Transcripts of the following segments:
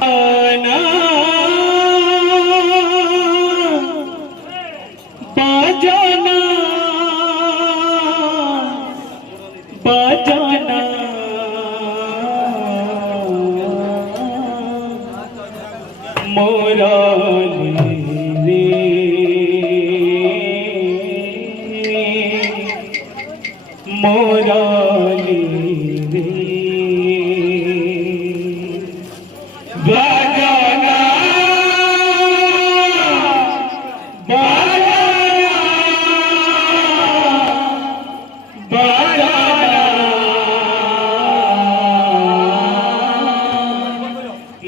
ना बाजाना बाजाना मोराली रे मोराली रे बाजाना बाजाना बाजाना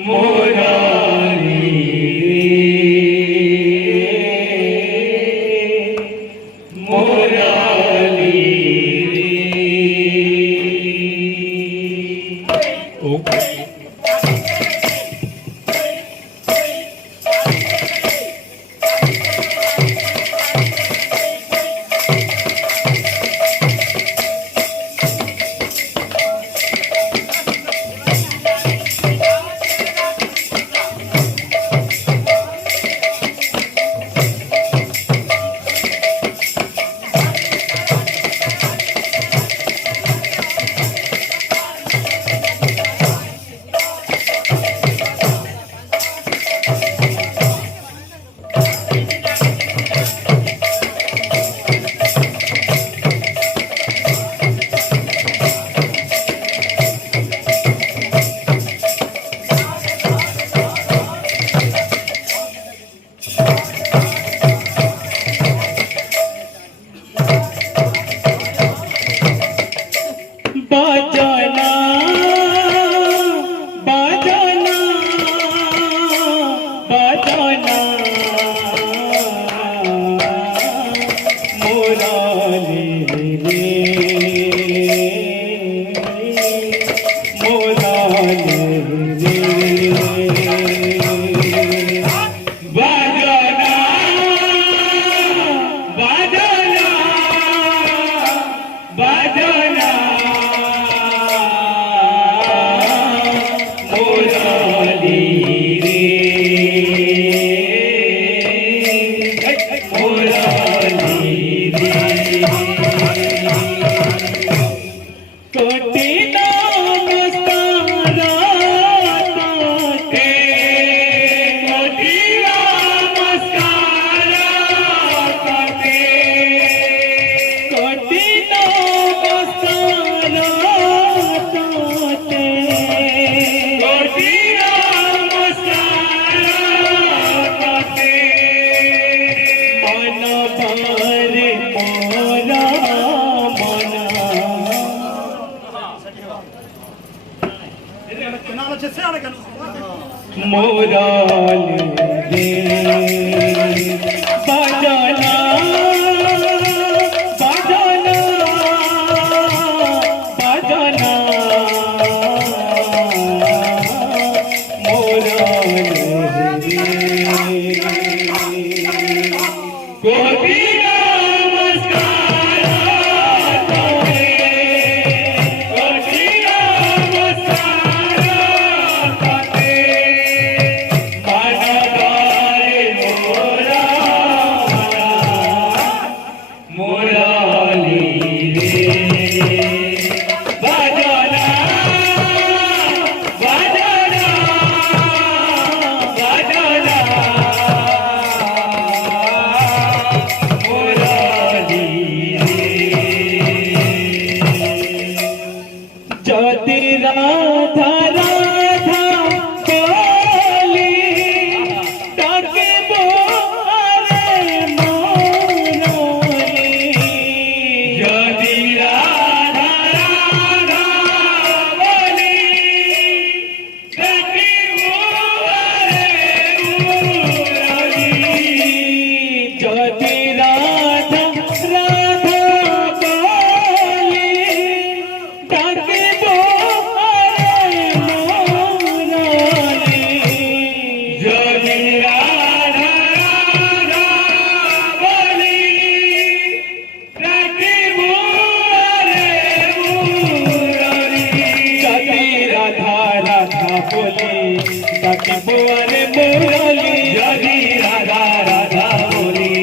मोराली मोराली रे बाजाना बाजाना बाजाना मोराली रे मोराली रे बाजाना बाजाना बाजाना मोराली रे मोराली रे कोटि नमस्कार कोटि नमस्कार कोटि नमस्कार कोटि मोराली रे बाजाना बाजाना बाजाना मोराली रे कोटि बोले ডাকিব আরে মুরলি যদি রাধা রাধা বলি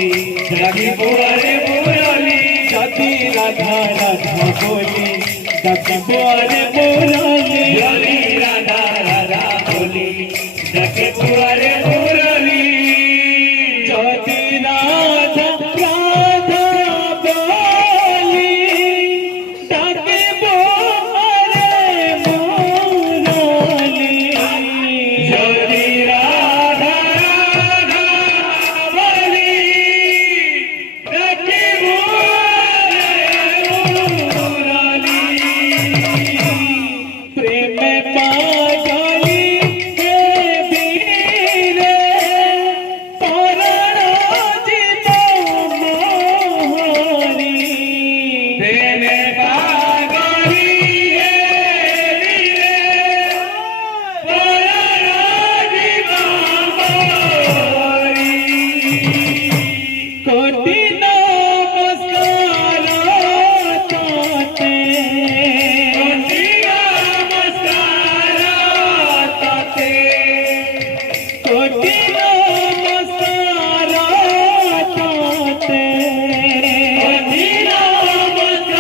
ডাকিব আরে মুরলি যদি রাধা রাধা বলি ডাকিব আরে মুরলি যদি রাধা রাধা বলি ডাকিব আরে মুরলি যদি রাধা রাধা বলি ডাকিব আরে মুরলি যদি রাধা রাধা বলি ডাকিব আরে মুরলি প্রেমে পাগলি কে বীরে পরাজিত মোহরি প্রেমে পাগলি কে বীরে পরাজিত মোহরি কোটি নমস্কার তাতে কোটি নমস্কার তাতে কোটি নমস্কার তাতে কোটি নমস্কার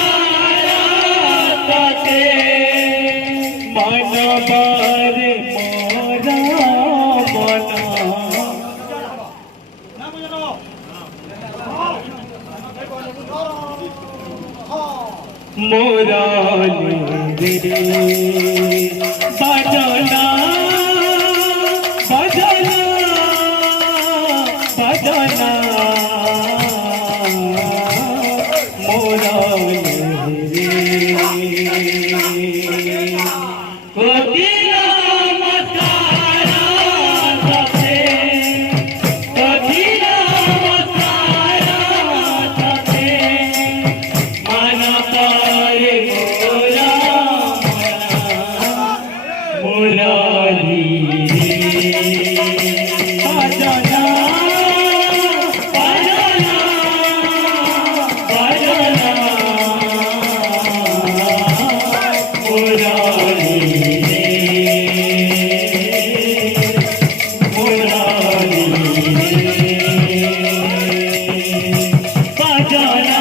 তাতে মানবারে মোরা মনা মুরালি রে বাজনা বাজনা বাজনা মুরালি রে কোটি নমস্কার তাতে কোটি নমস্কার তাতে মানা পায়ে মোরা মুরালি বাজনা বাজনা বাজনা মুরালি মুরালি বাজনা